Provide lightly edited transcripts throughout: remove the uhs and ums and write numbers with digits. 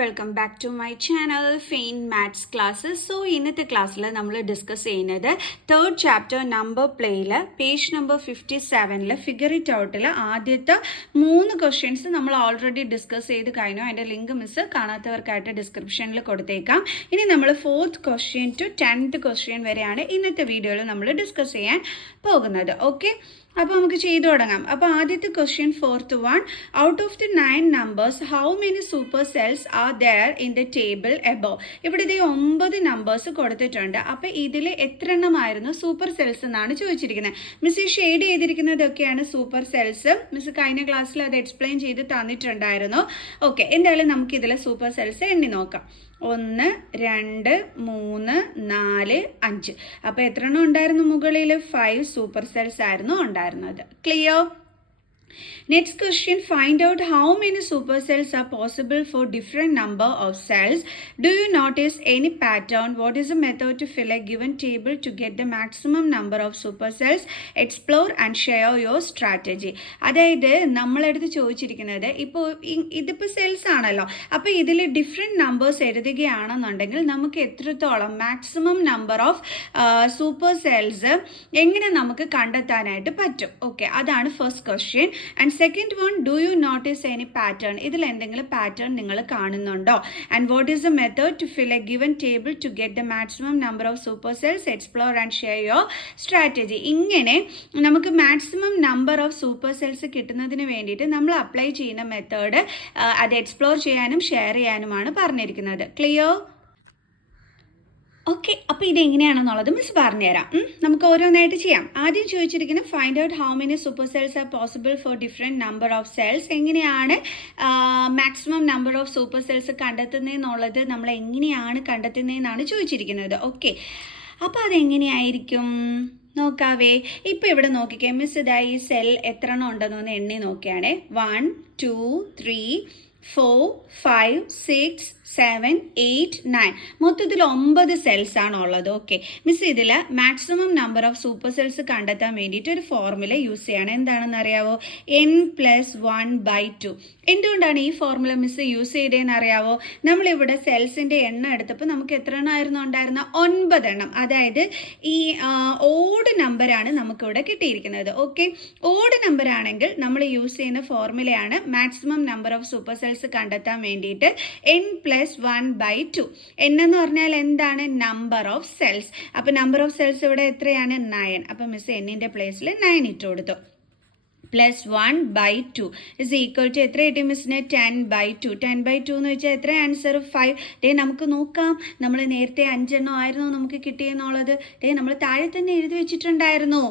Welcome back to my channel fine maths classes. So ഇന്നത്തെ ക്ലാസ്സിൽ നമ്മൾ ഡിസ്കസ് ചെയ്യുന്നത് തേർഡ് ചാപ്റ്റർ നമ്പർ പ്ലേയിൽ പേജ് നമ്പർ 57 ഫിഗർ ഇറ്റ് ഔട്ടിൽ ആദ്യത്തെ 3 ക്വസ്റ്റ്യൻസ് നമ്മൾ ഓൾറെഡി ഡിസ്കസ് ചെയ്ത് കഴിഞ്ഞു. അതിൻ്റെ ലിങ്ക് മിസ് കാണാത്തവർക്കായിട്ട് ഡിസ്ക്രിപ്ഷനിൽ കൊടുത്തേക്കാം. ഇനി നമ്മൾ 4th question to 10th question വരെയാണ് ഇന്നത്തെ വീഡിയോയിൽ നമ്മൾ ഡിസ്കസ് ചെയ്യാൻ പോകുന്നത്. ഓക്കെ, അപ്പോൾ നമുക്ക് ചെയ്തു തുടങ്ങാം. അപ്പോൾ ആദ്യത്തെ question 4th one, out of the 9 numbers how many super cells are there in the table above. ഇവിടെ ഇത് 9 നമ്പേഴ്സ് കൊടുത്തിട്ടുണ്ട്. അപ്പോൾ ഇതിൽ എത്ര എണ്ണമായിരുന്നു സൂപ്പർ സെൽസ് എന്നാണ് ചോദിച്ചിരിക്കുന്നത്. മിസ് ഈ ഷെയ്ഡ് ചെയ്തിരിക്കുന്നതൊക്കെയാണ് സൂപ്പർ സെൽസ്. മിസ് കഴിഞ്ഞ ക്ലാസ്സിൽ അത് എക്സ്പ്ലെയിൻ ചെയ്ത് തന്നിട്ടുണ്ടായിരുന്നു. ഓക്കെ, എന്തായാലും നമുക്ക് ഇതിലെ സൂപ്പർ സെൽസ് എണ്ണി നോക്കാം. 1 2 3 4 5. അപ്പോൾ എത്ര എണ്ണം ഉണ്ടായിരുന്നു? മുകളിൽ 5 സൂപ്പർ സെൽസ് ആയിരുന്നു ഉണ്ടായിരുന്നത്. Clear? Next question, find out how many super cells are possible for different number of cells. Do you notice any pattern? What is the method to fill a given table to get the maximum number of super cells? Explore and share your strategy. അതായത് നമ്മളെടുത്ത് ചോദിച്ചിരിക്കുന്നത് ഇപ്പോൾ ഇതിപ്പോൾ cells ആണല്ലോ. അപ്പോൾ ഇതിൽ different numbers എഴുതുകയാണെന്നുണ്ടെങ്കിൽ നമുക്ക് എത്രത്തോളം maximum number of super cells എങ്ങനെ നമുക്ക് കണ്ടെത്താനായിട്ട് പറ്റും? ഓക്കെ, അതാണ് first question. And second one, do you notice any pattern? ഇതിൽ എന്തെങ്കിലും പാറ്റേൺ നിങ്ങൾ കാണുന്നുണ്ടോ? And what is the method to fill a given table to get the maximum number of super cells? Explore and share your strategy. ഇങ്ങനെ നമുക്ക് maximum number of super cells കിട്ടുന്നതിന് വേണ്ടിയിട്ട് നമ്മൾ apply ചെയ്യുന്ന മെത്തേഡ് അത് explore ചെയ്യാനും share ചെയ്യാനുമാണ് പറഞ്ഞിരിക്കുന്നത്. Clear? Okay, അപ്പോൾ ഇതെങ്ങനെയാണെന്നുള്ളത് മിസ് പറഞ്ഞുതരാം. നമുക്ക് ഓരോന്നായിട്ട് ചെയ്യാം. ആദ്യം ചോദിച്ചിരിക്കുന്നത് find out how many super cells are possible for different number of cells. എങ്ങനെയാണ് maximum number of super cells കണ്ടെത്തുന്നതെന്നുള്ളത് നമ്മൾ എങ്ങനെയാണ് കണ്ടെത്തുന്നതെന്നാണ് ചോദിച്ചിരിക്കുന്നത്. ഓക്കെ, അപ്പോൾ അതെങ്ങനെയായിരിക്കും നോക്കാവേ. ഇപ്പോൾ ഇവിടെ നോക്കിക്കേ, മിസ് ഇതായി ഈ സെൽ എത്ര എണ്ണം ഉണ്ടെന്നൊന്ന് എണ്ണി നോക്കുകയാണേ. 1 2 3 4 5 6 7 8 9. മൊത്തത്തിൽ 9 സെൽസ് ആണ് ഉള്ളത്. ഓക്കെ, മിസ് ഇതിൽ maximum number of super cells കണ്ടെത്താൻ വേണ്ടിയിട്ട് ഒരു ഫോർമുല യൂസ് ചെയ്യണം. എന്താണെന്ന് അറിയാവോ? n+1/2. എന്തുകൊണ്ടാണ് ഈ ഫോർമുല മിസ് യൂസ് ചെയ്തതെന്ന് അറിയാവോ? നമ്മളിവിടെ സെൽസിൻ്റെ എണ്ണം എടുത്തപ്പോൾ നമുക്ക് എത്ര എണ്ണമായിരുന്നു ഉണ്ടായിരുന്ന? 9 എണ്ണം. അതായത് ഈ ഓഡ് നമ്പറാണ് നമുക്കിവിടെ കിട്ടിയിരിക്കുന്നത്. ഓക്കെ, ഓഡ് നമ്പർ ആണെങ്കിൽ നമ്മൾ യൂസ് ചെയ്യുന്ന ഫോർമുലയാണ് maximum number of super cells കണ്ടെത്താൻ വേണ്ടിയിട്ട് n+1/2. എന്ന് പറഞ്ഞാൽ എന്താണ്? Number of cells. അപ്പോൾ നമ്പർ ഓഫ് സെൽസ് ഇവിടെ എത്രയാണ്? 9. അപ്പോൾ മിസ് എന്നിൻ്റെ പ്ലേസിൽ 9 ഇട്ട് കൊടുത്തു. +1/2 is equal to എത്ര കിട്ടി മിസ്സിന്? 10/2. 10/2 എന്ന് വെച്ചാൽ എത്ര? ആൻസർ 5. നമുക്ക് നോക്കാം, നമ്മൾ നേരത്തെ 5 എണ്ണം ആയിരുന്നു നമുക്ക് കിട്ടിയെന്നുള്ളത്. നമ്മൾ താഴെ തന്നെ എഴുതി വെച്ചിട്ടുണ്ടായിരുന്നു.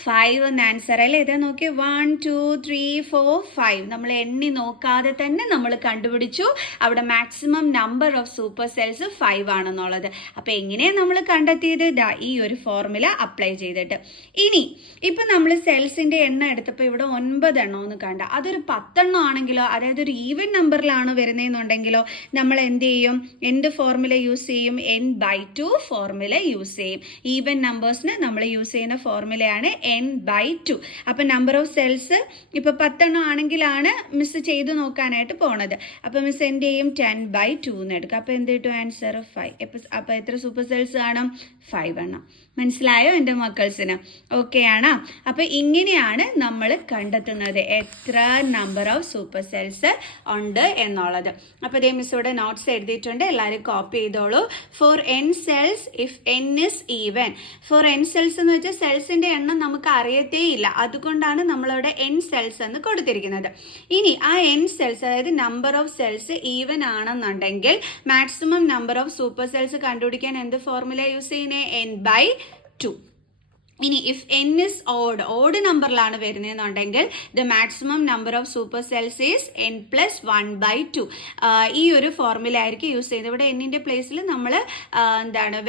5 എന്ന ആൻസർ അല്ലേ? ഇതാ നോക്കി, 1 2 3 4 5. നമ്മൾ എണ്ണി നോക്കാതെ തന്നെ നമ്മൾ കണ്ടുപിടിച്ചു അവിടെ maximum number of super cells 5 ആണെന്നുള്ളത്. അപ്പോൾ എങ്ങനെയാണ് നമ്മൾ കണ്ടെത്തിയത്? ഈ ഒരു ഫോർമുല അപ്ലൈ ചെയ്തിട്ട്. ഇനി ഇപ്പം നമ്മൾ സെൽസിൻ്റെ എണ്ണം എടുത്തപ്പോൾ ഇവിടെ 9 എണ്ണം എന്ന് കണ്ട, അതൊരു 10 എണ്ണം ആണെങ്കിലോ, അതായത് ഒരു ഈവൻ നമ്പറിലാണ് വരുന്നതെന്നുണ്ടെങ്കിലോ നമ്മൾ എന്ത് ചെയ്യും? എന്ത് ഫോർമുല യൂസ് ചെയ്യും? n/2 ഫോർമുല യൂസ് ചെയ്യും. ഈവൻ നമ്പേഴ്സിന് നമ്മൾ യൂസ് ചെയ്യുന്ന ഫോർമുലയാണ് n/2. അപ്പം നമ്പർ ഓഫ് സെൽസ് ഇപ്പോൾ 10 എണ്ണം ആണെങ്കിലാണ് മിസ് ചെയ്ത് നോക്കാനായിട്ട് പോണത്. അപ്പോൾ മിസ് എന്ത് ചെയ്യും? 10/2 എന്ന് എടുക്കുക. അപ്പോൾ എന്ത് കിട്ടും? ആൻസർ 5. അപ്പോൾ എത്ര സൂപ്പർ സെൽസ് കാണും? 5 എണ്ണം. മനസ്സിലായോ എൻ്റെ മക്കൾസിന്? ഓക്കെ ആണോ? അപ്പോൾ ഇങ്ങനെയാണ് നമ്മൾ കണ്ടെത്തുന്നത് എത്ര നമ്പർ ഓഫ് സൂപ്പർ സെൽസ് ഉണ്ട് എന്നുള്ളത്. അപ്പോൾ ഇതേ മിസ് ഇവിടെ നോട്ട്സ് എഴുതിയിട്ടുണ്ട്, എല്ലാവരും കോപ്പി ചെയ്തോളൂ. For n cells if n is even. For n cells എന്ന് വെച്ചാൽ സെൽസിൻ്റെ എണ്ണം നമുക്ക് അറിയത്തേ ഇല്ല, അതുകൊണ്ടാണ് നമ്മളവിടെ n സെൽസ് എന്ന് കൊടുത്തിരിക്കുന്നത്. ഇനി ആ n സെൽസ്, അതായത് നമ്പർ ഓഫ് സെൽസ് ഈവൻ ആണെന്നുണ്ടെങ്കിൽ maximum number of super cells കണ്ടുപിടിക്കാൻ എന്ത് ഫോർമുല യൂസ് ചെയ്യുന്നത്? n/2. ഇനി ഇഫ് n ഇസ് ഓഡ് നമ്പറിലാണ് വരുന്നതെന്നുണ്ടെങ്കിൽ the maximum number of super cells is n+1/2. ഈ ഒരു ഫോർമുല ആയിരിക്കും യൂസ് ചെയ്യുന്നത്. ഇവിടെ എന്നിൻ്റെ പ്ലേസിൽ നമ്മൾ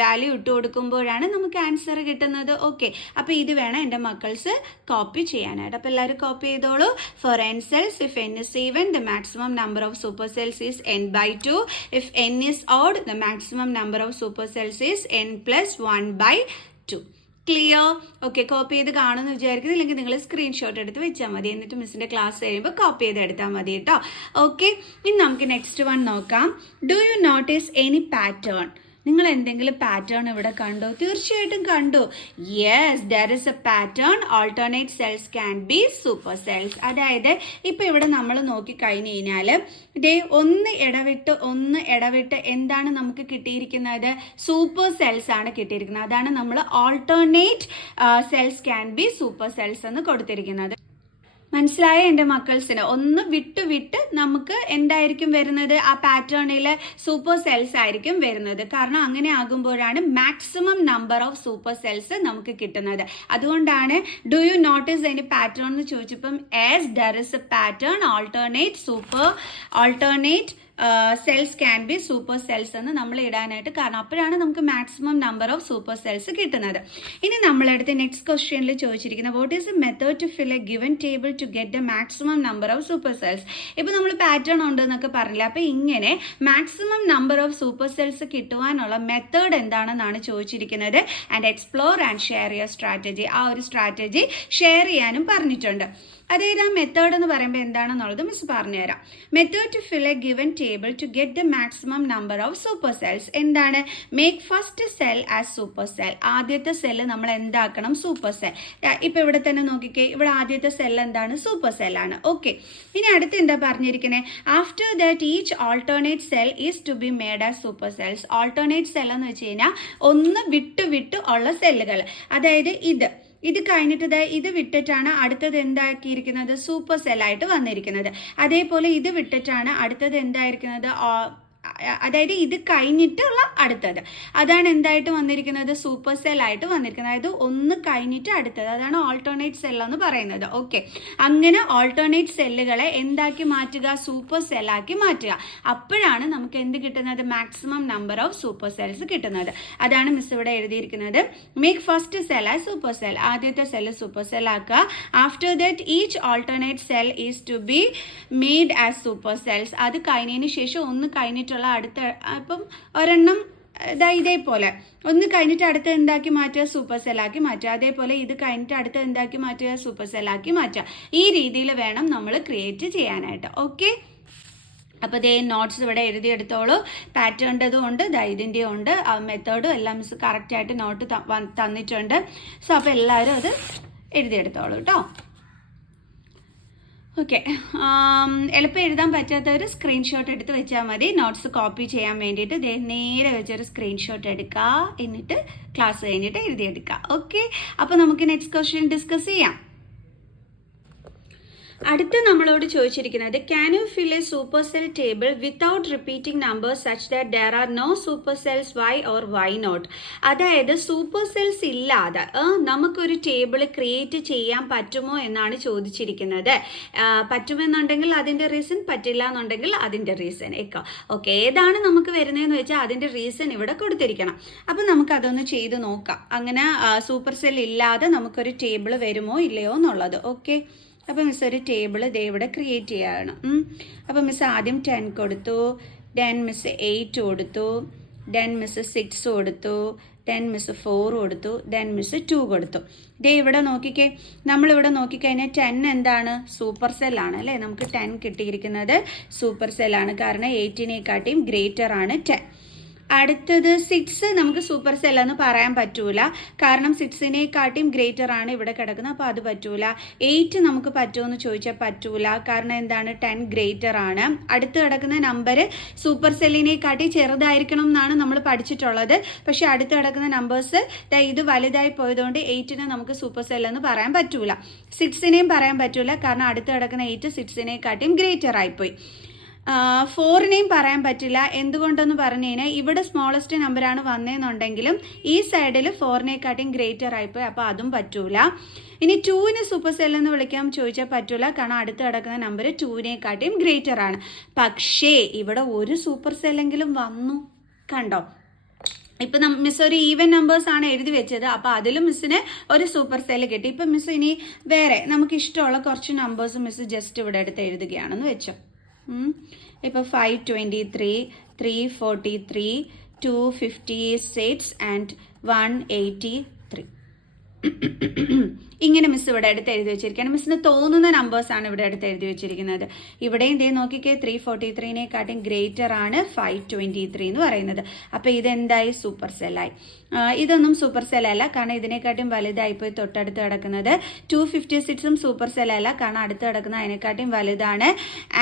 വാല്യൂ ഇട്ട് കൊടുക്കുമ്പോഴാണ് നമുക്ക് ആൻസർ കിട്ടുന്നത്. ഓക്കെ, അപ്പോൾ ഇത് വേണം എൻ്റെ മക്കൾസ് കോപ്പി ചെയ്യാനായിട്ട്. അപ്പോൾ എല്ലാവരും കോപ്പി ചെയ്തോളൂ. For n cells if n is even the maximum number of super cells is n/2. If n is odd the maximum number of super cells is n+1/2. Clear? Okay, copy ചെയ്ത് കാണുമെന്ന് വിചാരിക്കുന്നു. ഇല്ലെങ്കിൽ നിങ്ങൾ screenshot എടുത്ത് വെച്ചാൽ മതി. എന്നിട്ട് മിസ്സിൻ്റെ class കഴിയുമ്പോൾ കോപ്പി ചെയ്ത് എടുത്താൽ മതി കേട്ടോ. ഓക്കെ, ഇനി നമുക്ക് നെക്സ്റ്റ് വൺ നോക്കാം. Do you notice any pattern? നിങ്ങൾ എന്തെങ്കിലും പാറ്റേൺ ഇവിടെ കണ്ടോ? തീർച്ചയായിട്ടും കണ്ടു. Yes, there is a pattern. Alternate cells can be super cells. അതായത് ഇപ്പം ഇവിടെ നമ്മൾ നോക്കിക്കഴിഞ്ഞ് കഴിഞ്ഞാൽ ഇതേ ഒന്ന് ഇടവിട്ട് എന്താണ് നമുക്ക് കിട്ടിയിരിക്കുന്നത്? സൂപ്പർ സെൽസ് ആണ് കിട്ടിയിരിക്കുന്നത്. അതാണ് നമ്മൾ alternate cells can be super cells എന്ന് കൊടുത്തിരിക്കുന്നത്. മനസ്സിലായ എൻ്റെ മക്കൾസിന്? ഒന്ന് വിട്ട് നമുക്ക് എന്തായിരിക്കും വരുന്നത്? ആ പാറ്റേണിൽ സൂപ്പർ സെൽസ് ആയിരിക്കും വരുന്നത്. കാരണം അങ്ങനെ ആകുമ്പോഴാണ് maximum number of super cells നമുക്ക് കിട്ടുന്നത്. അതുകൊണ്ടാണ് do you notice any pattern എന്ന് ചോദിച്ചപ്പം as there is a pattern alternate cells can be super cells എന്ന് നമ്മൾ ഇടാനായിട്ട്. കാരണം അപ്പോഴാണ് നമുക്ക് maximum number of super cells കിട്ടുന്നത്. ഇനി നമ്മളടുത്ത് നെക്സ്റ്റ് ക്വസ്റ്റ്യനിൽ ചോദിച്ചിരിക്കുന്നത് what is a method to fill a given table to get the maximum number of super cells? ഇപ്പം നമ്മൾ പാറ്റേൺ ഉണ്ട് എന്നൊക്കെ പറഞ്ഞില്ല. അപ്പം ഇങ്ങനെ maximum number of super cells കിട്ടുവാനുള്ള മെത്തേഡ് എന്താണെന്നാണ് ചോദിച്ചിരിക്കുന്നത്. And explore and share your strategy. ആ ഒരു സ്ട്രാറ്റജി ഷെയർ ചെയ്യാനും പറഞ്ഞിട്ടുണ്ട്. അതായത് ആ മെത്തേഡ് എന്ന് പറയുമ്പോൾ എന്താണെന്നുള്ളത് മിസ് പറഞ്ഞുതരാം. Method to fill a given table to get the maximum number of super cells എന്താണ്? Make first cell as super cell. ആദ്യത്തെ സെല്ല് നമ്മൾ എന്താക്കണം? Super cell. ഇപ്പം ഇവിടെ തന്നെ നോക്കിക്കേ, ഇവിടെ ആദ്യത്തെ സെൽ എന്താണ്? സൂപ്പർ സെല്ലാണ്. ഓക്കെ, ഇനി അടുത്ത് എന്താ പറഞ്ഞിരിക്കുന്നത്? After that each alternate cell is to be made as super cells. Alternate cell എന്ന് വെച്ച് കഴിഞ്ഞാൽ ഒന്ന് വിട്ട് ഉള്ള സെല്ലുകൾ. അതായത് ഇത് കഴിഞ്ഞിട്ട് ഇത് വിട്ടിട്ടാണ് അടുത്തത് എന്താക്കിയിരിക്കുന്നത്? സൂപ്പർ സെല്ലായിട്ട് വന്നിരിക്കുന്നത്. അതേപോലെ ഇത് വിട്ടിട്ടാണ് അടുത്തത് എന്തായിരിക്കുന്നത്? അതായത് ഇത് കഴിഞ്ഞിട്ടുള്ള അടുത്തത് അതാണ് എന്തായിട്ട് വന്നിരിക്കുന്നത്? സൂപ്പർ സെൽ ആയിട്ട് വന്നിരിക്കുന്നത്. അതായത് ഒന്ന് കഴിഞ്ഞിട്ട് അടുത്തത്, അതാണ് ആൾട്ടർനേറ്റ് സെൽ എന്ന് പറയുന്നത്. ഓക്കെ, അങ്ങനെ ആൾട്ടർനേറ്റ് സെല്ലുകളെ എന്താക്കി മാറ്റുക? സൂപ്പർ സെല്ലാക്കി മാറ്റുക. അപ്പോഴാണ് നമുക്ക് എന്ത് കിട്ടുന്നത്? Maximum number of super cells കിട്ടുന്നത്. അതാണ് മിസ് ഇവിടെ എഴുതിയിരിക്കുന്നത്. Make first cell as super cell. ആദ്യത്തെ സെല്ല് സൂപ്പർ സെൽ ആക്കുക. After that each alternate cell is to be made as super cells. അത് കഴിഞ്ഞതിന് ശേഷം ഒന്ന് കഴിഞ്ഞിട്ടുള്ള അടുത്ത, ഇപ്പം ഒരെണ്ണം ഇതേപോലെ ഒന്ന് കഴിഞ്ഞിട്ട് അടുത്ത എന്താക്കി മാറ്റുക? സൂപ്പർ സെല്ലാക്കി മാറ്റുക. അതേപോലെ ഇത് കഴിഞ്ഞിട്ട് അടുത്ത എന്താക്കി മാറ്റുക? സൂപ്പർ സെല്ലാക്കി മാറ്റുക. ഈ രീതിയിൽ വേണം നമ്മൾ ക്രിയേറ്റ് ചെയ്യാനായിട്ട്. ഓക്കെ, അപ്പോൾ ഇതേ നോട്ട്സ് ഇവിടെ എഴുതിയെടുത്തോളൂ. പാറ്റേണ്ടതും ഉണ്ട്, ഇതിൻ്റെയും ഉണ്ട്. ആ മെത്തേഡും എല്ലാം മിസ് കറക്റ്റായിട്ട് നോട്ട് തന്നിട്ടുണ്ട്. സോ അപ്പോൾ എല്ലാവരും അത് എഴുതിയെടുത്തോളൂ കേട്ടോ. ഓക്കെ, എളുപ്പം എഴുതാൻ പറ്റാത്തവർ സ്ക്രീൻഷോട്ട് എടുത്ത് വെച്ചാൽ മതി. നോട്ട്സ് കോപ്പി ചെയ്യാൻ വേണ്ടിയിട്ട് നേരെ വെച്ചൊരു സ്ക്രീൻഷോട്ട് എടുക്കുക. എന്നിട്ട് ക്ലാസ് കഴിഞ്ഞിട്ട് എഴുതിയെടുക്കുക. ഓക്കെ, അപ്പോൾ നമുക്ക് നെക്സ്റ്റ് ക്വസ്റ്റ്യൻ ഡിസ്കസ് ചെയ്യാം. അടുത്ത് നമ്മളോട് ചോദിച്ചിരിക്കുന്നത് can you fill a super cell table without repeating numbers such that there are no super cells why or why not? അതായത് സൂപ്പർ സെൽസ് ഇല്ലാതെ നമുക്കൊരു ടേബിൾ ക്രിയേറ്റ് ചെയ്യാൻ പറ്റുമോ എന്നാണ് ചോദിച്ചിരിക്കുന്നത്. പറ്റുമെന്നുണ്ടെങ്കിൽ അതിൻ്റെ റീസൺ, പറ്റില്ല എന്നുണ്ടെങ്കിൽ അതിൻ്റെ റീസൺ ഒക്കെ. ഓക്കെ, ഏതാണ് നമുക്ക് വരുന്നതെന്ന് വെച്ചാൽ അതിൻ്റെ റീസൺ ഇവിടെ കൊടുത്തിരിക്കണം. അപ്പം നമുക്കതൊന്ന് ചെയ്ത് നോക്കാം. അങ്ങനെ സൂപ്പർ സെൽ ഇല്ലാതെ നമുക്കൊരു ടേബിൾ വരുമോ ഇല്ലയോ എന്നുള്ളത്. ഓക്കെ, അപ്പോൾ മിസ് ഒരു ടേബിൾ ഇവിടെ ക്രിയേറ്റ് ചെയ്യുകയാണ്. അപ്പോൾ മിസ് ആദ്യം 10 കൊടുത്തു, ദെൻ മിസ് 8 കൊടുത്തു, ദെൻ മിസ് 6 കൊടുത്തു, ദെൻ മിസ് 4 കൊടുത്തു, ദെൻ മിസ് 2 കൊടുത്തു. ഇവിടെ നോക്കിക്കേ, നമ്മളിവിടെ നോക്കിക്കഴിഞ്ഞാൽ 10 എന്താണ്? സൂപ്പർ സെല്ലാണ് അല്ലേ? നമുക്ക് 10 കിട്ടിയിരിക്കുന്നത് സൂപ്പർ സെല്ലാണ്. കാരണം 8-നേക്കാട്ടിയും ഗ്രേറ്റർ ആണ് 10. അടുത്തത് 6 നമുക്ക് സൂപ്പർ സെൽ എന്ന് പറയാൻ പറ്റൂല. കാരണം 6-നേക്കാട്ടിയും ഗ്രേറ്റർ ആണ് ഇവിടെ കിടക്കുന്നത്. അപ്പോൾ അത് പറ്റൂല. 8 നമുക്ക് പറ്റുമെന്ന് ചോദിച്ചാൽ പറ്റൂല. കാരണം എന്താണ്? 10 ഗ്രേറ്റർ ആണ്. അടുത്ത് കിടക്കുന്ന നമ്പർ സൂപ്പർ സെല്ലിനെക്കാട്ടി ചെറുതായിരിക്കണം എന്നാണ് നമ്മൾ പഠിച്ചിട്ടുള്ളത്. പക്ഷെ അടുത്ത് കിടക്കുന്ന നമ്പേഴ്സ് ഇത് വലുതായി പോയതുകൊണ്ട് 8-നെ നമുക്ക് സൂപ്പർ സെൽ എന്ന് പറയാൻ പറ്റൂല. 6-നെയും പറയാൻ പറ്റൂല. കാരണം അടുത്ത് കിടക്കുന്ന 8 6-നേക്കാട്ടിയും ഗ്രേറ്റർ ആയിപ്പോയി. 4-നെയും പറയാൻ പറ്റില്ല. എന്തുകൊണ്ടെന്ന് പറഞ്ഞു കഴിഞ്ഞാൽ ഇവിടെ സ്മോളസ്റ്റ് നമ്പറാണ് വന്നതെന്നുണ്ടെങ്കിലും ഈ സൈഡിൽ 4-നേക്കാട്ടിയും ഗ്രേറ്റർ ആയിപ്പോയി. അപ്പോൾ അതും പറ്റൂല. ഇനി 2-നെ സൂപ്പർ സെൽ എന്ന് വിളിക്കാൻ ചോദിച്ചാൽ പറ്റൂല. കാരണം അടുത്ത് കിടക്കുന്ന നമ്പർ 2-നേക്കാട്ടിയും ഗ്രേറ്റർ ആണ്. പക്ഷേ ഇവിടെ ഒരു സൂപ്പർ സെല്ലെങ്കിലും വന്നു. കണ്ടോ? ഇപ്പം മിസ് ഒരു ഈവൻ നമ്പേഴ്സ് ആണ് എഴുതി വെച്ചത്. അപ്പോൾ അതിലും മിസ്സിന് ഒരു സൂപ്പർ സെല്ല് കിട്ടി. ഇപ്പം മിസ് ഇനി വേറെ നമുക്ക് ഇഷ്ടമുള്ള കുറച്ച് നമ്പേഴ്സ് മിസ് ജസ്റ്റ് ഇവിടെ എടുത്ത് എഴുതുകയാണെന്ന് വെച്ചോ. ഇപ്പോൾ 523, 343, 256 ആൻഡ് 183. ഇങ്ങനെ മിസ് ഇവിടെ എടുത്ത് എഴുതി വെച്ചിരിക്കുകയാണ്. മിസ്സിന് തോന്നുന്ന നമ്പേഴ്സാണ് ഇവിടെ എടുത്ത് എഴുതി വെച്ചിരിക്കുന്നത്. ഇവിടെയും ഇതേ നോക്കിക്കേ 343 ഗ്രേറ്റർ ആണ് 523 എന്ന് പറയുന്നത്. അപ്പോൾ ഇതെന്തായി? സൂപ്പർ സെല്ലായി. ഇതൊന്നും സൂപ്പർ സെല്ലല്ല, കാരണം ഇതിനെക്കാട്ടും വലുതായിപ്പോയി തൊട്ടടുത്ത് കിടക്കുന്നത്. 256ഉം സൂപ്പർ സെല്ലല്ല, കാരണം അടുത്ത് കിടക്കുന്ന അതിനെക്കാട്ടും വലുതാണ്.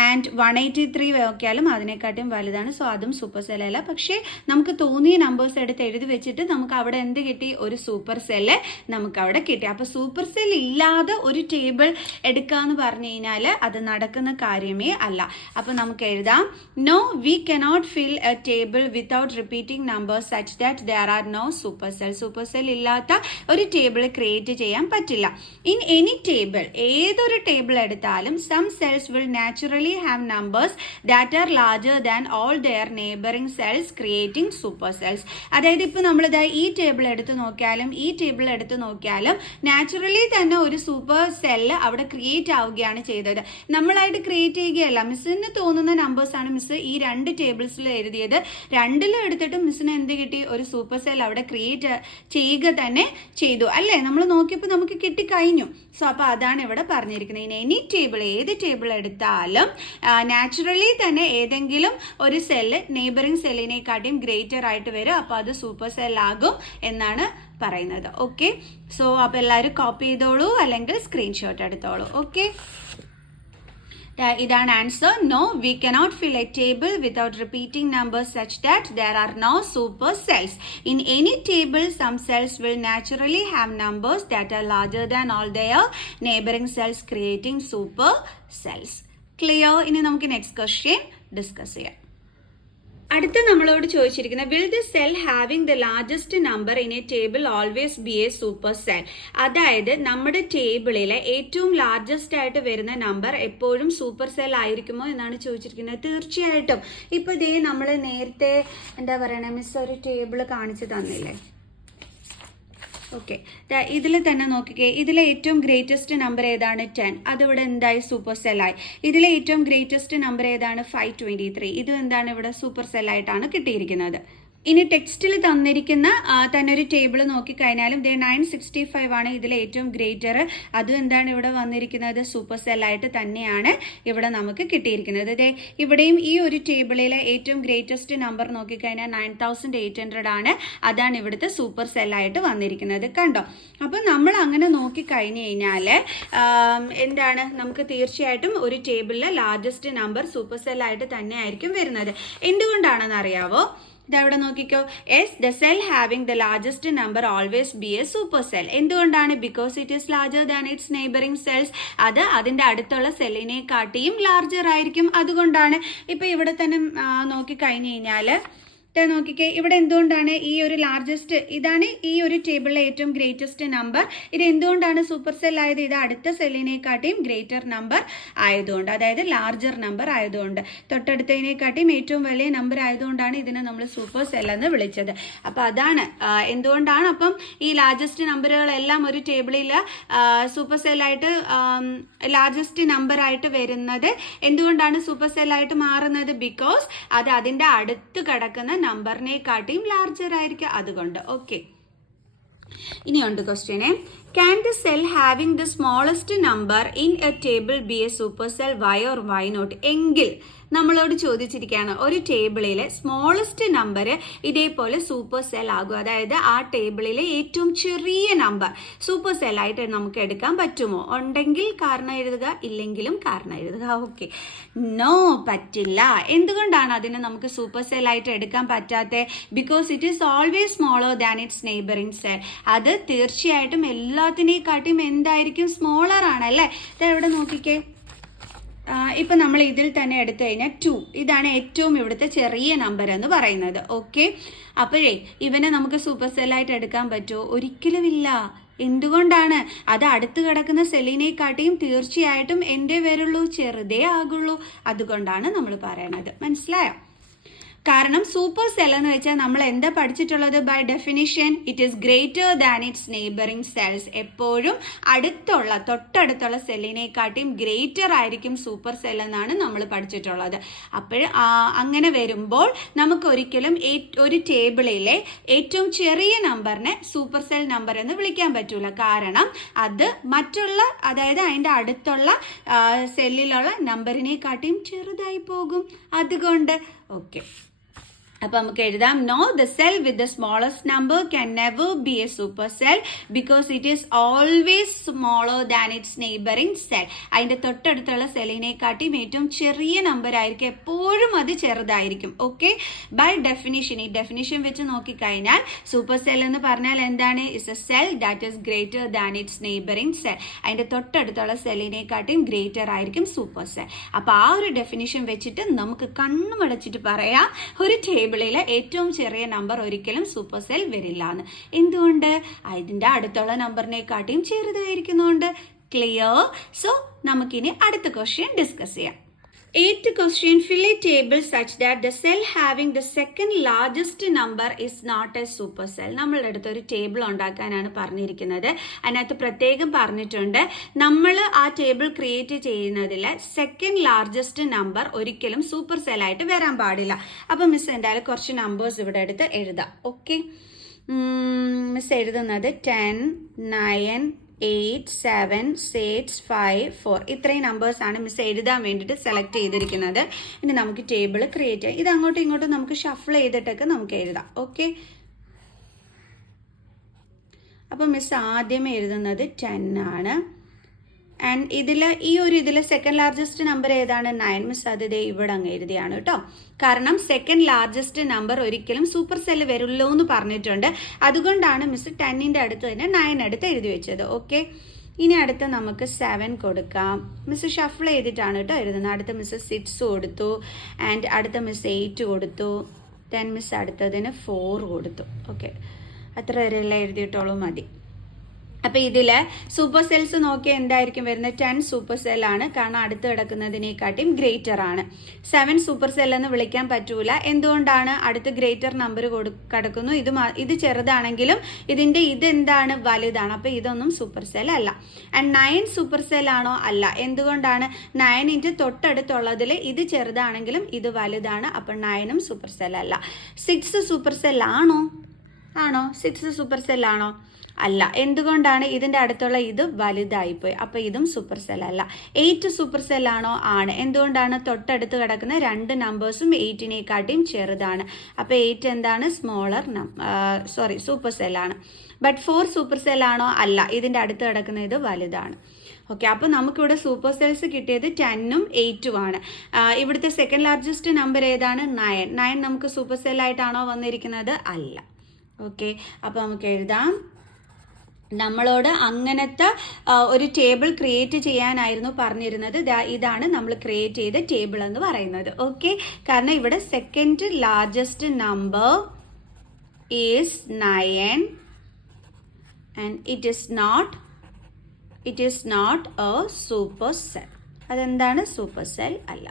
ആൻഡ് 183 നോക്കിയാലും അതിനെക്കാട്ടും വലുതാണ്. സോ അതും സൂപ്പർ സെല്ലല്ല. പക്ഷേ നമുക്ക് തോന്നിയ നമ്പേഴ്സ് എടുത്ത് എഴുതി വെച്ചിട്ട് നമുക്ക് അവിടെ എന്ത് കിട്ടി? ഒരു സൂപ്പർ സെല്ല് നമുക്ക് അവിടെ കിട്ടി. അപ്പോൾ സൂപ്പർ സെൽ ഇല്ലാതെ ഒരു ടേബിൾ എടുക്കാന്ന് പറഞ്ഞു കഴിഞ്ഞാൽ അത് നടക്കുന്ന കാര്യമേ അല്ല. അപ്പോൾ നമുക്ക് എഴുതാം, no we cannot fill a table without repeating numbers such that there are no super cell. Super cell ഇല്ലാത്ത ഒരു ടേബിൾ ക്രിയേറ്റ് ചെയ്യാൻ പറ്റില്ല. ഇൻ എനി ടേബിൾ, ഏതൊരു ടേബിൾ എടുത്താലും some cells will naturally have numbers that are larger than all their neighbouring cells creating super cells. അതായത് ഇപ്പോൾ നമ്മളിതാ ഈ ടേബിൾ എടുത്ത് നോക്കിയാലും ഈ ടേബിൾ എടുത്ത് നോക്കിയാലും നാച്ചുറലി തന്നെ ഒരു സൂപ്പർ സെല്ല് അവിടെ ക്രിയേറ്റ് ആവുകയാണ് ചെയ്തത്. നമ്മളായിട്ട് ക്രിയേറ്റ് ചെയ്യുകയല്ല. മിസ്സിന് തോന്നുന്ന നമ്പേഴ്സാണ് മിസ് ഈ രണ്ട് ടേബിൾസിൽ എഴുതിയത്. രണ്ടിലും എടുത്തിട്ട് മിസ്സിന് എന്ത് കിട്ടി? ഒരു സൂപ്പർ സെൽ അവിടെ ക്രിയേറ്റ് ചെയ്യുക തന്നെ ചെയ്തു അല്ലേ? നമ്മൾ നോക്കിയപ്പോൾ നമുക്ക് കിട്ടിക്കഴിഞ്ഞു. സോ അപ്പോൾ അതാണ് ഇവിടെ പറഞ്ഞിരിക്കുന്നത്. ഇനി എനി ടേബിൾ, ഏത് ടേബിൾ എടുത്താലും നാച്ചുറലി തന്നെ ഏതെങ്കിലും ഒരു സെല്ല് നെയ്ബറിംഗ് സെല്ലിനെക്കാട്ടിയും ഗ്രേറ്റർ ആയിട്ട് വരും. അപ്പോൾ അത് സൂപ്പർ സെല്ലാകും എന്നാണ് പറയുന്നത്. ഓക്കെ, സോ അപ്പോൾ എല്ലാവരും കോപ്പി ചെയ്തോളൂ അല്ലെങ്കിൽ സ്ക്രീൻഷോട്ട് എടുത്തോളൂ. ഓക്കെ, ഇതാണ് answer. No we cannot fill a table without repeating numbers such that there are no super cells. In any table some cells will naturally have numbers that are larger than all their neighbouring cells creating super cells. Clear? ഇനി നമുക്ക് next question discuss ചെയ്യാം. അടുത്ത നമ്മളോട് ചോദിച്ചിരിക്കുന്നത്, will the cell having the largest number in a table always be a super cell? അതായത് നമ്മുടെ ടേബിളിലെ ഏറ്റവും largest ആയിട്ട് വരുന്ന നമ്പർ എപ്പോഴും സൂപ്പർ സെൽ ആയിരിക്കുമോ എന്നാണ് ചോദിച്ചിരിക്കുന്നത്. തീർച്ചയായിട്ടും. ഇപ്പൊ ഇതേ നമ്മൾ നേരത്തെ എന്താ പറയണേ, മിസ് ഒരു ടേബിൾ കാണിച്ചു തന്നില്ലേ? ഓക്കെ, ഇതിൽ തന്നെ നോക്കിക്കേ, ഇതിലെ ഏറ്റവും ഗ്രേറ്റസ്റ്റ് നമ്പർ ഏതാണ്? 10. അതിവിടെ എന്തായി? സൂപ്പർ സെല്ലായി. ഇതിലെ ഏറ്റവും ഗ്രേറ്റസ്റ്റ് നമ്പർ ഏതാണ്? 523. ഇതും എന്താണ്? ഇവിടെ സൂപ്പർ സെല്ലായിട്ടാണ് കിട്ടിയിരിക്കുന്നത്. ഇനി ടെക്സ്റ്റിൽ തന്നിരിക്കുന്ന തന്നെ ഒരു ടേബിൾ നോക്കിക്കഴിഞ്ഞാലും 965 ആണ് ഇതിലെ ഏറ്റവും ഗ്രേറ്റർ. അതും എന്താണ് ഇവിടെ വന്നിരിക്കുന്നത്? സൂപ്പർ സെല്ലായിട്ട് തന്നെയാണ് ഇവിടെ നമുക്ക് കിട്ടിയിരിക്കുന്നത്. ഇതേ ഇവിടെയും ഈ ഒരു ടേബിളിലെ ഏറ്റവും ഗ്രേറ്റസ്റ്റ് നമ്പർ നോക്കിക്കഴിഞ്ഞാൽ 9800 ആണ്. അതാണ് ഇവിടുത്തെ സൂപ്പർ സെല്ലായിട്ട് വന്നിരിക്കുന്നത്. കണ്ടോ? അപ്പം നമ്മൾ അങ്ങനെ നോക്കിക്കഴിഞ്ഞ് കഴിഞ്ഞാൽ എന്താണ്, നമുക്ക് തീർച്ചയായിട്ടും ഒരു ടേബിളിലെ ലാർജസ്റ്റ് നമ്പർ സൂപ്പർ സെല്ലായിട്ട് തന്നെ ആയിരിക്കും വരുന്നത്. എന്തുകൊണ്ടാണെന്ന് അറിയാവോ? ഇതവിടെ നോക്കിക്കോ, is the cell having the largest number always be a super cell. എന്തുകൊണ്ടാണ്? Because it is larger than its neighbouring cells. അത് അതിൻ്റെ അടുത്തുള്ള സെല്ലിനെ കാട്ടിയും ലാർജർ ആയിരിക്കും. അതുകൊണ്ടാണ്. ഇപ്പം ഇവിടെ തന്നെ നോക്കിക്കഴിഞ്ഞ് കഴിഞ്ഞാൽ നോക്കിക്കേ, ഇവിടെ എന്തുകൊണ്ടാണ് ഈ ഒരു ലാർജസ്റ്റ്, ഇതാണ് ഈ ഒരു ടേബിളിലെ ഏറ്റവും ഗ്രേറ്റസ്റ്റ് നമ്പർ. ഇത് എന്തുകൊണ്ടാണ് സൂപ്പർ സെൽ ആയത്? ഇത് അടുത്ത സെല്ലിനെക്കാട്ടിയും ഗ്രേറ്റർ നമ്പർ ആയതുകൊണ്ട്, അതായത് ലാർജർ നമ്പർ ആയതുകൊണ്ട്, തൊട്ടടുത്തതിനെക്കാട്ടിയും ഏറ്റവും വലിയ നമ്പർ ആയതുകൊണ്ടാണ് ഇതിനെ നമ്മൾ സൂപ്പർ സെൽ എന്ന് വിളിച്ചത്. അപ്പം അതാണ് എന്തുകൊണ്ടാണ് അപ്പം ഈ ലാർജസ്റ്റ് നമ്പറുകളെല്ലാം ഒരു ടേബിളിൽ സൂപ്പർ സെല്ലായിട്ട് ലാർജസ്റ്റ് നമ്പർ ആയിട്ട് വരുന്നത്. എന്തുകൊണ്ടാണ് സൂപ്പർ സെല്ലായിട്ട് മാറുന്നത്? ബിക്കോസ് അത് അതിൻ്റെ അടുത്ത് കിടക്കുന്ന നമ്പറിനെക്കാട്ടിയും ലാർജർ ആയിരിക്കും. അതുകൊണ്ട്. ഓക്കെ, ഇനിയുണ്ട് question. Can the cell having the smallest number in a table be a super cell? Why or why not? എങ്കിൽ നമ്മളോട് ചോദിച്ചിരിക്കുകയാണ്, ഒരു ടേബിളിലെ സ്മോളസ്റ്റ് നമ്പർ ഇതേപോലെ സൂപ്പർ സെൽ ആകും. അതായത് ആ ടേബിളിലെ ഏറ്റവും ചെറിയ നമ്പർ സൂപ്പർ സെല്ലായിട്ട് നമുക്ക് എടുക്കാൻ പറ്റുമോ? ഉണ്ടെങ്കിൽ കാരണം എഴുതുക, ഇല്ലെങ്കിലും കാരണം എഴുതുക. ഓക്കെ, നോ, പറ്റില്ല. എന്തുകൊണ്ടാണ് അതിനെ നമുക്ക് സൂപ്പർ സെല്ലായിട്ട് എടുക്കാൻ പറ്റാത്തത്? Because it is always smaller than its neighbouring cell. അത് തീർച്ചയായിട്ടും എല്ലാത്തിനെക്കാട്ടിയും എന്തായിരിക്കും? സ്മോളർ ആണല്ലേ? ഇതെവിടെ നോക്കിക്കേ, ഇപ്പം നമ്മൾ ഇതിൽ തന്നെ എടുത്തു കഴിഞ്ഞാൽ 2, ഇതാണ് ഏറ്റവും ഇവിടുത്തെ ചെറിയ നമ്പർ എന്ന് പറയുന്നത്. ഓക്കെ, അപ്പോഴേ ഇവനെ നമുക്ക് സൂപ്പർ സെല്ലായിട്ട് എടുക്കാൻ പറ്റുമോ? ഒരിക്കലുമില്ല. എന്തുകൊണ്ടാണ്? അത് അടുത്ത് കിടക്കുന്ന സെല്ലിനെക്കാട്ടിയും തീർച്ചയായിട്ടും എന്തേ വരുള്ളൂ? ചെറുതേ ആകുള്ളൂ. അതുകൊണ്ടാണ് നമ്മൾ പറയണത്. മനസ്സിലായോ? കാരണം സൂപ്പർ സെൽ എന്ന് വെച്ചാൽ നമ്മൾ എന്താ പഠിച്ചിട്ടുള്ളത്? By definition it is greater than its neighbouring cells. എപ്പോഴും തൊട്ടടുത്തുള്ള സെല്ലിനെക്കാട്ടിയും ഗ്രേറ്റർ ആയിരിക്കും സൂപ്പർ സെൽ എന്നാണ് നമ്മൾ പഠിച്ചിട്ടുള്ളത്. അപ്പോൾ അങ്ങനെ വരുമ്പോൾ നമുക്ക് ഒരിക്കലും ഒരു ടേബിളിലെ ഏറ്റവും ചെറിയ നമ്പറിനെ സൂപ്പർ സെൽ നമ്പർ എന്ന് വിളിക്കാൻ പറ്റൂല. കാരണം അത് അതായത് അതിൻ്റെ അടുത്തുള്ള സെല്ലിലുള്ള നമ്പറിനെക്കാട്ടിയും ചെറുതായി പോകും. അതുകൊണ്ട് ഓക്കെ, അപ്പോൾ നമുക്ക് എഴുതാം, know the cell with the smallest number can never be a super cell because it is always smaller than its neighbouring cell. അതിൻ്റെ തൊട്ടടുത്തുള്ള സെല്ലിനെക്കാട്ടിയും ഏറ്റവും ചെറിയ നമ്പർ ആയിരിക്കും, എപ്പോഴും അത് ചെറുതായിരിക്കും. ഓക്കെ, ബൈ ഡെഫിനിഷൻ, ഈ ഡെഫിനിഷൻ വെച്ച് നോക്കിക്കഴിഞ്ഞാൽ സൂപ്പർ സെൽ എന്ന് പറഞ്ഞാൽ എന്താണ്? Is A cell that is greater than its neighbouring cell. അതിൻ്റെ തൊട്ടടുത്തുള്ള സെല്ലിനെക്കാട്ടിയും ഗ്രേറ്റർ ആയിരിക്കും സൂപ്പർ സെൽ. അപ്പോൾ ആ ഒരു ഡെഫിനിഷൻ വെച്ചിട്ട് നമുക്ക് കണ്ണുമടച്ചിട്ട് പറയാം, ഒരു ടേബിളിലെ ഏറ്റവും ചെറിയ നമ്പർ ഒരിക്കലും സൂപ്പർ സെൽ വരില്ല എന്ന്. എന്തുകൊണ്ട്? അതിൻ്റെ അടുത്തുള്ള നമ്പറിനെക്കാട്ടിയും ചെറുതായിരിക്കുന്നതുകൊണ്ട്. ക്ലിയർ? സോ നമുക്കിനി അടുത്ത ക്വസ്റ്റ്യൻ ഡിസ്കസ് ചെയ്യാം. 8th question, fill a table such that the cell having the second largest number is not a supercell. നമ്മളുടെ അടുത്ത് ഒരു ടേബിൾ ഉണ്ടാക്കാനാണ് പറഞ്ഞിരിക്കുന്നത്. അതിനകത്ത് പ്രത്യേകം പറഞ്ഞിട്ടുണ്ട്, നമ്മൾ ആ ടേബിൾ ക്രിയേറ്റ് ചെയ്യുന്നതിൽ സെക്കൻഡ് ലാർജസ്റ്റ് നമ്പർ ഒരിക്കലും സൂപ്പർ സെൽ ആയിട്ട് വരാൻ പാടില്ല. അപ്പം മിസ് എന്തായാലും കുറച്ച് നമ്പേഴ്സ് ഇവിടെ എടുത്ത് എഴുതാം. ഓക്കെ, മിസ് എഴുതുന്നത് 10, 9, 8, 7, 6, 5, 4 ഇത്രയും നമ്പേഴ്സാണ് മിസ് എഴുതാൻ വേണ്ടിയിട്ട് സെലക്ട് ചെയ്തിരിക്കുന്നത്. ഇനി നമുക്ക് ടേബിൾ ക്രിയേറ്റ് ചെയ്യാം. ഇത് അങ്ങോട്ടും ഇങ്ങോട്ടും നമുക്ക് ഷഫിൾ ചെയ്തിട്ടൊക്കെ നമുക്ക് എഴുതാം. ഓക്കെ, അപ്പം മിസ് ആദ്യമേ എഴുതുന്നത് 10 ആണ്. ആൻഡ് ഇതിൽ സെക്കൻഡ് ലാർജസ്റ്റ് നമ്പർ ഏതാണ്? 9. മിസ് അത് ഇവിടെ അങ്ങ് എഴുതിയാണ് കേട്ടോ. കാരണം സെക്കൻഡ് ലാർജസ്റ്റ് നമ്പർ ഒരിക്കലും സൂപ്പർ സെല്ല് വരുള്ളൂ എന്ന് പറഞ്ഞിട്ടുണ്ട്. അതുകൊണ്ടാണ് മിസ് 10ന്റെ അടുത്ത് തന്നെ 9 എടുത്ത് എഴുതി വെച്ചത്. ഓക്കെ, ഇനി അടുത്ത് നമുക്ക് 7 കൊടുക്കാം. മിസ് ഷഫിൾ ചെയ്തിട്ടാണ് കേട്ടോ എഴുതുന്നത്. അടുത്ത മിസ് 6 കൊടുത്തു. ആൻഡ് അടുത്ത മിസ് 8 കൊടുത്തു. ദെൻ മിസ് അടുത്തതിന് 4 കൊടുത്തു. ഓക്കെ, അത്ര വരെയെല്ലാം എഴുതിയിട്ടോളൂ, മതി. അപ്പോൾ ഇതിൽ സൂപ്പർ സെൽസ് നോക്കിയാൽ എന്തായിരിക്കും വരുന്നത്? 10 സൂപ്പർ സെല്ലാണ്, കാരണം അടുത്ത് കിടക്കുന്നതിനെക്കാട്ടിയും ഗ്രേറ്റർ ആണ്. 7 സൂപ്പർ സെൽ എന്ന് വിളിക്കാൻ പറ്റൂല. എന്തുകൊണ്ടാണ്? അടുത്ത് ഗ്രേറ്റർ നമ്പർ കിടക്കുന്നു. ഇത് ചെറുതാണെങ്കിലും ഇതെന്താണ്? വലുതാണ്. അപ്പോൾ ഇതൊന്നും സൂപ്പർ സെൽ അല്ല. ആൻഡ് 9 സൂപ്പർ സെൽ ആണോ? അല്ല. എന്തുകൊണ്ടാണ്? 9ന്റെ തൊട്ടടുത്തുള്ളതിൽ ഇത് ചെറുതാണെങ്കിലും ഇത് വലുതാണ്. അപ്പോൾ 9ഉം സൂപ്പർ സെൽ അല്ല. 6 സൂപ്പർ സെൽ ആണോ? 6 സൂപ്പർ സെൽ ആണോ? അല്ല. എന്തുകൊണ്ടാണ്? ഇതിൻ്റെ അടുത്തുള്ള ഇത് വലുതായിപ്പോയി, അപ്പോൾ ഇതും സൂപ്പർ സെൽ അല്ല. 8 സൂപ്പർ സെൽ ആണോ? ആണ്. എന്തുകൊണ്ടാണ്? തൊട്ടടുത്ത് കിടക്കുന്ന 2 നമ്പേഴ്സും 8നേക്കാട്ടിയും ചെറുതാണ്. അപ്പോൾ 8 എന്താണ്? സൂപ്പർ സെല്ലാണ്. ബട്ട് 4 സൂപ്പർ സെൽ ആണോ? അല്ല. ഇതിൻ്റെ അടുത്ത് കിടക്കുന്ന ഇത് വലുതാണ്. ഓക്കെ, അപ്പോൾ നമുക്കിവിടെ സൂപ്പർ സെൽസ് കിട്ടിയത് 10ഉം 8ഉം ആണ്. ഇവിടുത്തെ സെക്കൻഡ് ലാർജസ്റ്റ് നമ്പർ ഏതാണ്? 9 നമുക്ക് സൂപ്പർ സെല്ലായിട്ടാണോ വന്നിരിക്കുന്നത്? അല്ല. ഓക്കെ, അപ്പോൾ നമുക്ക് എഴുതാം, നമ്മളോട് അങ്ങനത്തെ ഒരു ടേബിൾ ക്രിയേറ്റ് ചെയ്യാനായിരുന്നു പറഞ്ഞിരുന്നത്. ഇതാണ് നമ്മൾ ക്രിയേറ്റ് ചെയ്ത ടേബിൾ എന്ന് പറയുന്നത്. ഓക്കെ, കാരണം ഇവിടെ second largest number is 9 and it is not a super cell. അതെന്താണ്? സൂപ്പർ സെൽ അല്ല.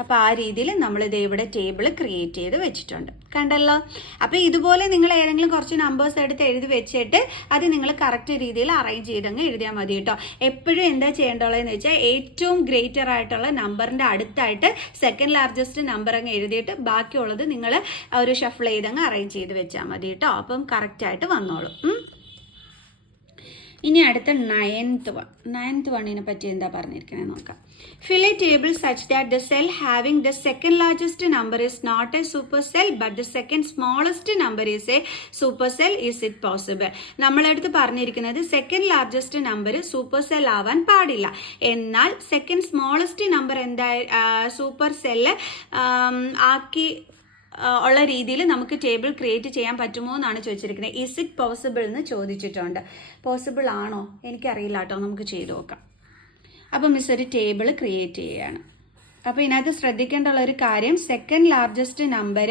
അപ്പോൾ ആ രീതിയിൽ നമ്മളിത് ഇവിടെ ടേബിൾ ക്രിയേറ്റ് ചെയ്ത് വെച്ചിട്ടുണ്ട്. കണ്ടല്ലോ? അപ്പോൾ ഇതുപോലെ നിങ്ങൾ ഏതെങ്കിലും കുറച്ച് നമ്പേഴ്സ് എടുത്ത് എഴുതി വെച്ചിട്ട് അത് നിങ്ങൾ കറക്റ്റ് രീതിയിൽ അറേഞ്ച് ചെയ്തങ്ങ് എഴുതിയാൽ മതി കേട്ടോ. എപ്പോഴും എന്താ ചെയ്യേണ്ടതെന്ന് വെച്ചാൽ ഏറ്റവും ഗ്രേറ്റർ ആയിട്ടുള്ള നമ്പറിൻ്റെ അടുത്തായിട്ട് സെക്കൻഡ് ലാർജസ്റ്റ് നമ്പർ അങ്ങ് എഴുതിയിട്ട് ബാക്കിയുള്ളത് നിങ്ങൾ ഒരു ഷഫിൾ ചെയ്തങ്ങ് അറേഞ്ച് ചെയ്ത് വെച്ചാൽ മതി കേട്ടോ. അപ്പം കറക്റ്റായിട്ട് വന്നോളും. ഇനി അടുത്ത 9th വണ്ണിനെ പറ്റി എന്താ പറഞ്ഞിരിക്കുന്നത് നോക്കാം. Fill a table such that the cell having the second largest number is not a super cell but the second smallest number is a super cell. Is it possible? നമ്മളടുത്ത് പറഞ്ഞിരിക്കുന്നത് second largest number super cell ആവാൻ പാടില്ല. എന്നാൽ second smallest number super cell ആക്കി ഉള്ള രീതിയിൽ നമുക്ക് table create ചെയ്യാൻ പറ്റുമോ എന്നാണ് ചോദിച്ചിരിക്കുന്നത്. ഈസ് ഇറ്റ് പോസിബിൾ എന്ന് ചോദിച്ചിട്ടുണ്ട്. പോസിബിൾ ആണോ? എനിക്കറിയില്ല കേട്ടോ, നമുക്ക് ചെയ്ത് നോക്കാം. അപ്പം മിസ് ഒരു ടേബിൾ ക്രിയേറ്റ് ചെയ്യുകയാണ്. അപ്പോൾ ഇതിനകത്ത് ശ്രദ്ധിക്കേണ്ടുള്ള ഒരു കാര്യം, സെക്കൻഡ് ലാർജസ്റ്റ് നമ്പർ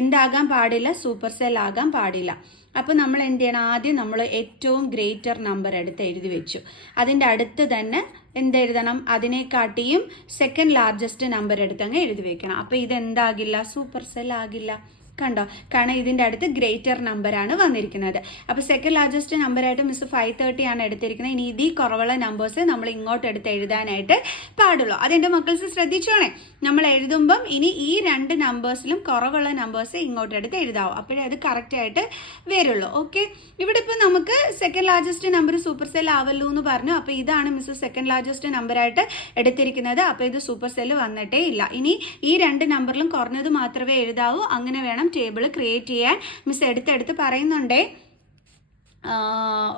എന്താകാൻ പാടില്ല, സൂപ്പർ സെൽ ആകാൻ പാടില്ല. അപ്പോൾ നമ്മൾ എന്ത് ചെയ്യണം, ആദ്യം നമ്മൾ ഏറ്റവും ഗ്രേറ്റർ നമ്പർ എടുത്ത് എഴുതി വെച്ചു. അതിൻ്റെ അടുത്ത് തന്നെ എന്തെഴുതണം, അതിനെക്കാട്ടിയും സെക്കൻഡ് ലാർജസ്റ്റ് നമ്പർ എടുത്തങ്ങ് എഴുതി വെക്കണം. അപ്പോൾ ഇതെന്താകില്ല, സൂപ്പർ സെൽ ആകില്ല. കണ്ടോ, കാരണം ഇതിൻ്റെ അടുത്ത് ഗ്രേറ്റർ നമ്പറാണ് വന്നിരിക്കുന്നത്. അപ്പോൾ സെക്കൻഡ് ലാർജസ്റ്റ് നമ്പറായിട്ട് മിസ് 530 ആണ് എടുത്തിരിക്കുന്നത്. ഇനി ഇതിൽ കുറവുള്ള നമ്പേഴ്സ് നമ്മൾ ഇങ്ങോട്ട് എടുത്ത് എഴുതാനായിട്ട് പാടുള്ളൂ. അതെൻ്റെ മക്കൾസ് ശ്രദ്ധിച്ചോണേ. നമ്മൾ എഴുതുമ്പം ഇനി ഈ 2 നമ്പേഴ്സിലും കുറവുള്ള നമ്പേഴ്സ് ഇങ്ങോട്ട് എടുത്ത് എഴുതാവും. അപ്പോഴേ അത് കറക്റ്റായിട്ട് വരുള്ളൂ. ഓക്കെ, ഇവിടെ ഇപ്പോൾ നമുക്ക് second largest number super cell ആവല്ലോ എന്ന് പറഞ്ഞു. അപ്പോൾ ഇതാണ് മിസ് സെക്കൻഡ് ലാർജസ്റ്റ് നമ്പറായിട്ട് എടുത്തിരിക്കുന്നത്. അപ്പോൾ ഇത് സൂപ്പർ സെൽ വന്നിട്ടേ ഇല്ല. ഇനി ഈ 2 നമ്പറിലും കുറഞ്ഞത് മാത്രമേ എഴുതാവൂ. അങ്ങനെ വേണം ടേബിൾ ക്രിയേറ്റ് ചെയ്യാൻ. മിസ് എടുത്തെടുത്ത് പറയുന്നുണ്ടേ.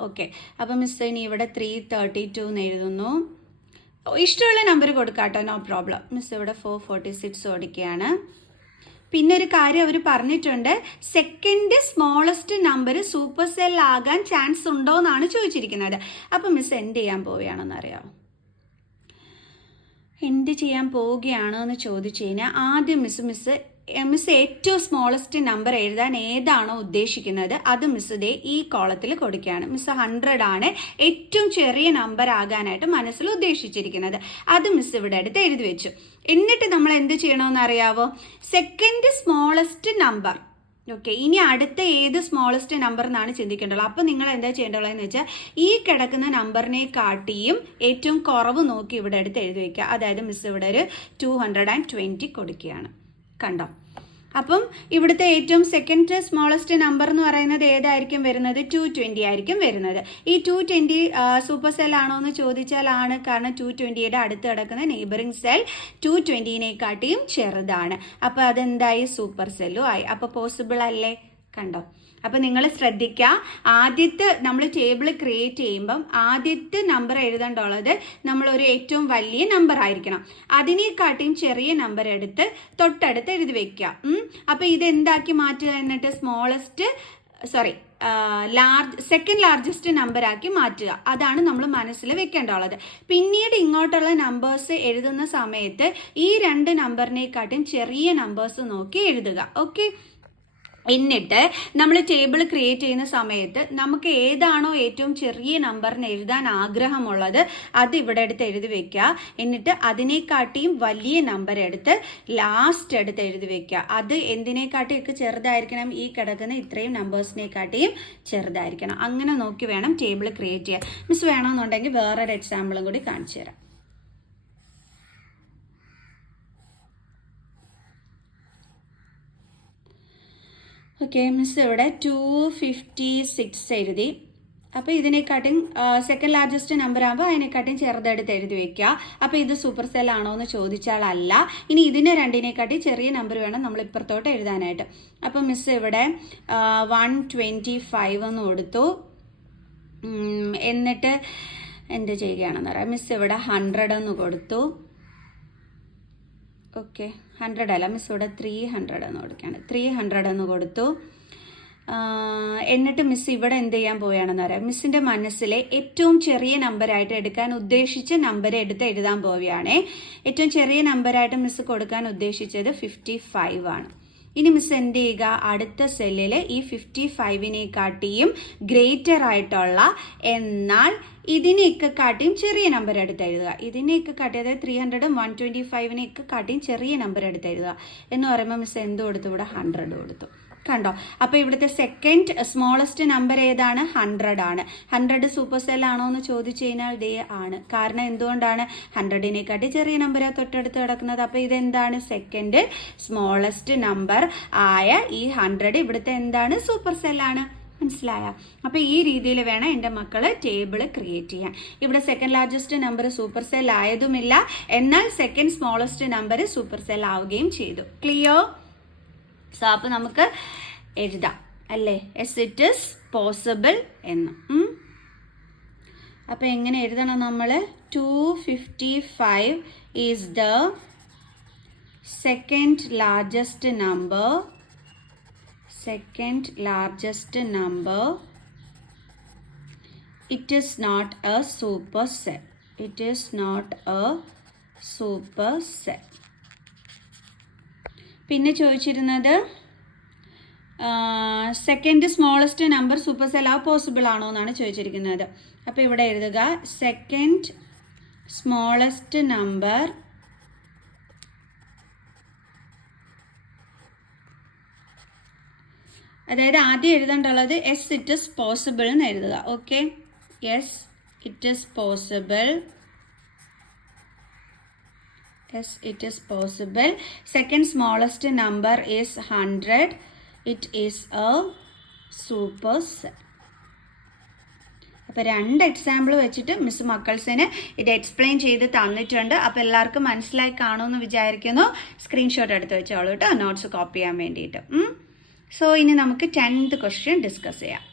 ഓക്കെ, അപ്പം മിസ് ഇനി ഇവിടെ 332 എന്ന് എഴുതുന്നു. ഇഷ്ടമുള്ള നമ്പർ കൊടുക്കാം കേട്ടോ, നോ പ്രോബ്ലം. മിസ് ഇവിടെ 446 ഓടിക്കുകയാണ്. പിന്നെ ഒരു കാര്യം അവർ പറഞ്ഞിട്ടുണ്ട്, second smallest number super cell ആകാൻ ചാൻസ് ഉണ്ടോ എന്നാണ് ചോദിച്ചിരിക്കുന്നത്. അപ്പം മിസ് എന്ത് ചെയ്യാൻ പോവുകയാണെന്ന് അറിയാമോ? എന്ത് ചെയ്യാൻ പോവുകയാണോ എന്ന് ചോദിച്ചു കഴിഞ്ഞാൽ, ആദ്യം മിസ് ഏറ്റവും സ്മോളസ്റ്റ് നമ്പർ എഴുതാൻ ഏതാണോ ഉദ്ദേശിക്കുന്നത് അത് മിസ് ദേ ഈ കോളത്തിൽ കൊടുക്കുകയാണ്. മിസ് 100 ആണ് ഏറ്റവും ചെറിയ നമ്പർ ആകാനായിട്ട് മനസ്സിൽ ഉദ്ദേശിച്ചിരിക്കുന്നത്. അത് മിസ് ഇവിടെ അടുത്ത് എഴുതി വെച്ചു. എന്നിട്ട് നമ്മൾ എന്ത് ചെയ്യണമെന്ന് അറിയാവോ? Second smallest number. ഓക്കെ, ഇനി അടുത്ത ഏത് സ്മോളസ്റ്റ് നമ്പർ എന്നാണ് ചിന്തിക്കേണ്ടത്. അപ്പോൾ നിങ്ങൾ എന്താ ചെയ്യേണ്ടതെന്ന് വെച്ചാൽ, ഈ കിടക്കുന്ന നമ്പറിനെ കാട്ടിയും ഏറ്റവും കുറവ് നോക്കി ഇവിടെ അടുത്ത് എഴുതി വയ്ക്കുക. അതായത് മിസ് ഇവിടെ ഒരു 220 കൊടുക്കുകയാണ്. കണ്ടോ, അപ്പം ഇവിടുത്തെ ഏറ്റവും സെക്കൻഡ് സ്മോളസ്റ്റ് നമ്പർ എന്ന് പറയുന്നത് ഏതായിരിക്കും വരുന്നത്? 220 ആയിരിക്കും വരുന്നത്. ഈ 220 സൂപ്പർ സെൽ ആണോ എന്ന് ചോദിച്ചാൽ ആണ്. കാരണം 220യുടെ അടുത്ത് കിടക്കുന്ന നെയ്ബറിംഗ് സെൽ 220നെക്കാട്ടിയും ചെറുതാണ്. അപ്പോൾ അതെന്തായി? സൂപ്പർ സെല്ലും ആയി. അപ്പോൾ പോസിബിൾ അല്ലേ? കണ്ടോ, അപ്പം നിങ്ങൾ ശ്രദ്ധിക്കുക, ആദ്യത്തെ നമ്മൾ ടേബിൾ ക്രിയേറ്റ് ചെയ്യുമ്പം ആദ്യത്തെ നമ്പർ എഴുതേണ്ടുള്ളത് നമ്മളൊരു ഏറ്റവും വലിയ നമ്പർ ആയിരിക്കണം. അതിനെക്കാട്ടിയും ചെറിയ നമ്പർ എടുത്ത് തൊട്ടടുത്ത് എഴുതി വെക്കുക. അപ്പം ഇതെന്താക്കി മാറ്റുക? എന്നിട്ട് സെക്കൻഡ് ലാർജസ്റ്റ് നമ്പർ ആക്കി മാറ്റുക. അതാണ് നമ്മൾ മനസ്സിൽ വെക്കേണ്ടുള്ളത്. പിന്നീട് ഇങ്ങോട്ടുള്ള നമ്പേഴ്സ് എഴുതുന്ന സമയത്ത് ഈ 2 നമ്പറിനെക്കാട്ടും ചെറിയ നമ്പേഴ്സ് നോക്കി എഴുതുക. ഓക്കെ, എന്നിട്ട് നമ്മൾ ടേബിൾ ക്രിയേറ്റ് ചെയ്യുന്ന സമയത്ത് നമുക്ക് ഏതാണോ ഏറ്റവും ചെറിയ നമ്പറിന് എഴുതാൻ ആഗ്രഹമുള്ളത് അത് ഇവിടെ എടുത്ത് എഴുതി വെക്കുക. എന്നിട്ട് അതിനെക്കാട്ടിയും വലിയ നമ്പർ എടുത്ത് ലാസ്റ്റ് എടുത്ത് എഴുതി വെക്കുക. അത് എന്തിനെക്കാട്ടിയൊക്കെ ചെറുതായിരിക്കണം? ഈ കിടക്കുന്ന ഇത്രയും നമ്പേഴ്സിനെക്കാട്ടിയും ചെറുതായിരിക്കണം. അങ്ങനെ നോക്കി വേണം ടേബിൾ ക്രിയേറ്റ് ചെയ്യാൻ. മിസ് വേണമെന്നുണ്ടെങ്കിൽ വേറൊരു എക്സാമ്പിളും കൂടി കാണിച്ചു തരാം. ഓക്കെ, മിസ് ഇവിടെ 256 എഴുതി. അപ്പോൾ ഇതിനെക്കാട്ടും സെക്കൻഡ് ലാർജസ്റ്റ് നമ്പർ ആകുമ്പോൾ അതിനെക്കാട്ടും ചെറുതെടുത്ത് എഴുതി വെക്കുക. അപ്പോൾ ഇത് സൂപ്പർ സെൽ ആണോ എന്ന് ചോദിച്ചാൽ അല്ല. ഇനി ഇതിന് 2നെക്കാട്ടി ചെറിയ നമ്പർ വേണം നമ്മൾ ഇപ്പുറത്തോട്ട് എഴുതാനായിട്ട്. അപ്പോൾ മിസ് ഇവിടെ 125 എന്ന് കൊടുത്തു. എന്നിട്ട് എന്ത് ചെയ്യുകയാണെന്ന് പറയാം. മിസ് ഇവിടെ 100 എന്ന് കൊടുത്തു. ഓക്കെ, 100 അല്ല മിസ് ഇവിടെ 300 എന്ന് കൊടുക്കുകയാണ്. 300 എന്ന് കൊടുത്തു. എന്നിട്ട് മിസ് ഇവിടെ എന്ത് ചെയ്യാൻ പോവുകയാണെന്ന് പറയാം. മിസ്സിൻ്റെ മനസ്സിലെ ഏറ്റവും ചെറിയ നമ്പറായിട്ട് എടുക്കാൻ ഉദ്ദേശിച്ച നമ്പർ എടുത്ത് എഴുതാൻ പോവുകയാണേ. ഏറ്റവും ചെറിയ നമ്പറായിട്ട് മിസ് കൊടുക്കാൻ ഉദ്ദേശിച്ചത് 55 ആണ്. ഇനി മിസ് എന്ത് ചെയ്യുക? അടുത്ത സെല്ലിൽ ഈ 55നെക്കാട്ടിയും ഗ്രേറ്റർ ആയിട്ടുള്ള എന്നാൽ ഇതിനെയൊക്കെ കാട്ടിയും ചെറിയ നമ്പർ എടുത്ത് എഴുതുക. ഇതിനെയൊക്കെ കാട്ടി, അതായത് 300ഉം 125നെയൊക്കെ കാട്ടിയും ചെറിയ നമ്പർ എടുത്ത് എഴുതുക. എന്ന് പറയുമ്പോൾ മിസ് എന്ത് കൊടുത്തു? ഇവിടെ 100 കൊടുത്തു. കണ്ടോ, അപ്പോൾ ഇവിടുത്തെ സെക്കൻഡ് സ്മോളസ്റ്റ് നമ്പർ ഏതാണ്? 100 ആണ്. 100 സൂപ്പർ സെൽ ആണോ എന്ന് ചോദിച്ചു കഴിഞ്ഞാൽ ദേ ആണ്. കാരണം എന്തുകൊണ്ടാണ്? 100നെക്കാട്ടി ചെറിയ നമ്പർ തൊട്ടടുത്ത് കിടക്കുന്നത്. അപ്പോൾ ഇതെന്താണ്? സെക്കൻഡ് സ്മോളസ്റ്റ് നമ്പർ ആയ ഈ 100 ഇവിടുത്തെ എന്താണ്? സൂപ്പർ സെല്ലാണ്. മനസ്സിലായ? അപ്പോൾ ഈ രീതിയിൽ വേണം എൻ്റെ മക്കൾ ടേബിൾ ക്രിയേറ്റ് ചെയ്യാൻ. ഇവിടെ second largest number super cell ആയതുമില്ല, എന്നാൽ second smallest number super cell ആവുകയും ചെയ്തു. ക്ലിയർ? സോ അപ്പോൾ നമുക്ക് എഴുതാം അല്ലേ, എസ് ഇറ്റ് ഈസ് പോസിബിൾ എന്ന്. അപ്പോൾ എങ്ങനെ എഴുതണം നമ്മൾ? 255 is the second largest number. It is not a super cell. പിന്നെ ചോദിച്ചിരുന്നത് second smallest number super cell possible ആണോ എന്നാണ് ചോദിച്ചിരിക്കുന്നത്. അപ്പോൾ ഇവിടെ എഴുതുക സെക്കൻഡ് സ്മോളസ്റ്റ് നമ്പർ അതായത് ആദ്യം എഴുതേണ്ടുള്ളത് എസ് ഇറ്റ് ഇസ് പോസിബിൾ എന്ന് എഴുതുക. Okay, yes it is possible. Yes, it is possible. Second smallest number is 100. It is a super cell. അപ്പോൾ 2 എക്സാമ്പിൾ വെച്ചിട്ട് മിസ് മക്കൾസിന് ഇത് എക്സ്പ്ലെയിൻ ചെയ്ത് തന്നിട്ടുണ്ട്. അപ്പോൾ എല്ലാവർക്കും മനസ്സിലായി കാണുമെന്ന് വിചാരിക്കുന്നു. സ്ക്രീൻഷോട്ട് എടുത്ത് വെച്ചോളൂ കേട്ടോ, നോട്ട്സ് കോപ്പി ചെയ്യാൻ വേണ്ടിയിട്ട്. സോ ഇനി നമുക്ക് 10th ക്വസ്റ്റ്യൻ ഡിസ്കസ് ചെയ്യാം.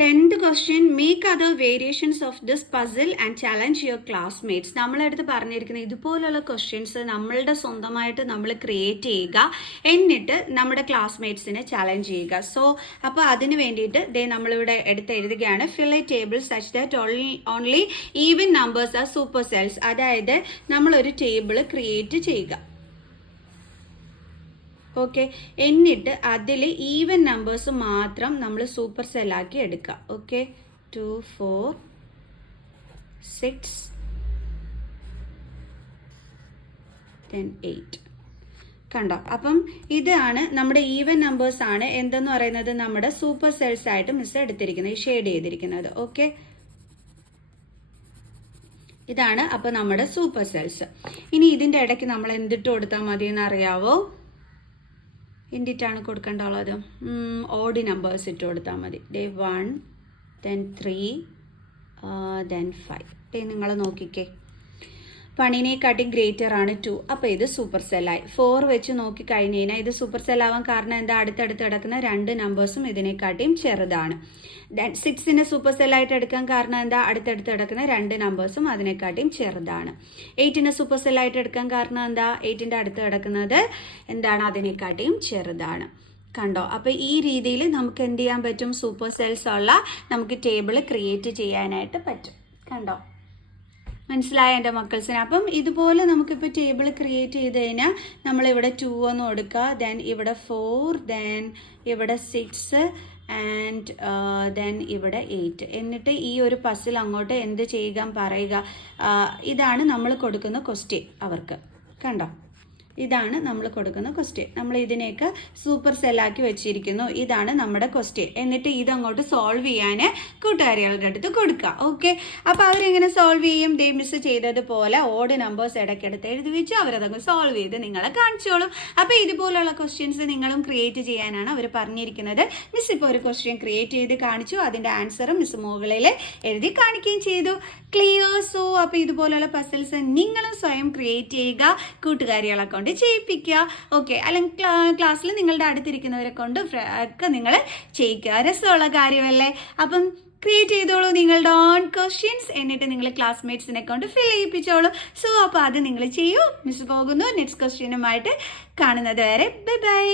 10th question, make other variations of this puzzle and challenge your classmates. നമ്മളടുത്ത് പറഞ്ഞിരിക്കുന്ന ഇതുപോലുള്ള ക്വസ്റ്റ്യൻസ് നമ്മളുടെ സ്വന്തമായിട്ട് നമ്മൾ ക്രിയേറ്റ് ചെയ്യുക, എന്നിട്ട് നമ്മുടെ ക്ലാസ്മേറ്റ്സിനെ ചാലഞ്ച് ചെയ്യുക. സോ അപ്പോൾ അതിന് വേണ്ടിയിട്ട് നമ്മളിവിടെ എടുത്ത് എഴുതുകയാണ്, fill a table such that only even numbers are super cells. അതായത് നമ്മളൊരു ടേബിൾ ക്രിയേറ്റ് ചെയ്യുക. ഓക്കെ, എന്നിട്ട് അതിൽ ഈവൻ നമ്പേഴ്സ് മാത്രം നമ്മൾ സൂപ്പർ സെല്ലാക്കി എടുക്കുക. Okay, 2 4 6 then 8. കണ്ടോ? അപ്പം ഇതാണ് നമ്മുടെ ഈവൻ നമ്പേഴ്സ് ആണ് എന്തെന്ന് പറയുന്നത് നമ്മുടെ സൂപ്പർ സെൽസ് ആയിട്ട് മിസ് എടുത്തിരിക്കുന്നത്, ഷെയ്ഡ് ചെയ്തിരിക്കുന്നത്. ഓക്കെ, ഇതാണ് അപ്പോൾ നമ്മുടെ സൂപ്പർ സെൽസ്. ഇനി ഇതിൻ്റെ ഇടയ്ക്ക് നമ്മൾ എന്തിട്ട് കൊടുത്താൽ മതി എന്നറിയാവോ? എന്തിട്ടാണ് കൊടുക്കേണ്ടുള്ളത്? ഓഡ് നമ്പേഴ്സ് ഇട്ട് കൊടുത്താൽ മതി. 1 then 3 then 5. നിങ്ങൾ നോക്കിക്കേ, പണിനെക്കാട്ടി ഗ്രേറ്റർ ആണ് 2. അപ്പോൾ ഇത് സൂപ്പർ സെല്ലായി. 4 വെച്ച് നോക്കി കഴിഞ്ഞ് കഴിഞ്ഞാൽ ഇത് സൂപ്പർ സെല്ലാവാൻ കാരണം എന്താ? അടുത്തടുത്ത് കിടക്കുന്ന 2 നമ്പേഴ്സും ഇതിനെക്കാട്ടിയും ചെറുതാണ്. 6നെ സൂപ്പർ സെല്ലായിട്ട് എടുക്കാൻ കാരണം എന്താ? അടുത്തടുത്ത് കിടക്കുന്ന 2 നമ്പേഴ്സും അതിനെക്കാട്ടിയും ചെറുതാണ്. 8നെ സൂപ്പർ സെല്ലായിട്ട് എടുക്കാൻ കാരണം എന്താ? 8ൻ്റെ അടുത്ത് കിടക്കുന്നത് എന്താണ്? അതിനെക്കാട്ടിയും ചെറുതാണ്. കണ്ടോ? അപ്പോൾ ഈ രീതിയിൽ നമുക്ക് എന്ത് ചെയ്യാൻ പറ്റും? സൂപ്പർ സെൽസ് ഉള്ള നമുക്ക് ടേബിൾ ക്രിയേറ്റ് ചെയ്യാനായിട്ട് പറ്റും. കണ്ടോ? മനസ്സിലായ എൻ്റെ മക്കൾസിന്? അപ്പം ഇതുപോലെ നമുക്കിപ്പോൾ ടേബിൾ ക്രിയേറ്റ് ചെയ്ത് കഴിഞ്ഞാൽ നമ്മളിവിടെ 2 ഒന്ന് കൊടുക്കുക, ദെൻ ഇവിടെ 4, ദെൻ ഇവിടെ 6 ആൻഡ് ദെൻ ഇവിടെ 8. എന്നിട്ട് ഈ ഒരു പസിൽ അങ്ങോട്ട് എന്ത് ചെയ്യുക പറയുക. ഇതാണ് നമ്മൾ കൊടുക്കുന്ന ക്വസ്റ്റ്യൻ അവർക്ക്. കണ്ടോ? ഇതാണ് നമ്മൾ കൊടുക്കുന്ന ക്വസ്റ്റ്യൻ. നമ്മൾ ഇതിനെയൊക്കെ സൂപ്പർ സെല്ലാക്കി വെച്ചിരിക്കുന്നു. ഇതാണ് നമ്മുടെ ക്വസ്റ്റ്യൻ. എന്നിട്ട് ഇതങ്ങോട്ട് സോൾവ് ചെയ്യാൻ കൂട്ടുകാരികളുടെ അടുത്ത് കൊടുക്കുക. ഓക്കെ, അപ്പോൾ അവരെങ്ങനെ സോൾവ് ചെയ്യും? മിസ് ചെയ്തതുപോലെ ഓഡ് നമ്പേഴ്സ് ഇടയ്ക്കെടുത്ത് എഴുതി വെച്ച് അവരതങ്ങ് സോൾവ് ചെയ്ത് നിങ്ങളെ കാണിച്ചോളും. അപ്പോൾ ഇതുപോലുള്ള ക്വസ്റ്റ്യൻസ് നിങ്ങളും ക്രിയേറ്റ് ചെയ്യാനാണ് അവർ പറഞ്ഞിരിക്കുന്നത്. മിസ് ഇപ്പോൾ ഒരു ക്വസ്റ്റ്യൻ ക്രിയേറ്റ് ചെയ്ത് കാണിച്ചു, അതിൻ്റെ ആൻസറും മിസ് മുകളിൽ എഴുതി കാണിക്കുകയും ചെയ്തു. ക്ലിയർ? സോ അപ്പോൾ ഇതുപോലുള്ള പസിൽസ് നിങ്ങളും സ്വയം ക്രിയേറ്റ് ചെയ്യുക, കൂട്ടുകാരികളെ കൊണ്ട് ചെയ്യിപ്പിക്കുക. ഓക്കെ, അല്ലെങ്കിൽ ക്ലാസ്സിൽ നിങ്ങളുടെ അടുത്തിരിക്കുന്നവരെ കൊണ്ട് ഒക്കെ നിങ്ങൾ ചെയ്യിക്കുക. രസമുള്ള കാര്യമല്ലേ? അപ്പം ക്രിയേറ്റ് ചെയ്തോളൂ നിങ്ങളുടെ ഓൺ ക്വസ്റ്റ്യൻസ്, എന്നിട്ട് നിങ്ങൾ ക്ലാസ്മേറ്റ്സിനെ കൊണ്ട് ഫിൽ ചെയ്യിപ്പിച്ചോളൂ. സോ അപ്പോൾ അത് നിങ്ങൾ ചെയ്യൂ. മിസ് പോകുന്നു നെക്സ്റ്റ് ക്വസ്റ്റ്യനുമായിട്ട്. കാണുന്നത് വരെ ബൈ ബൈ.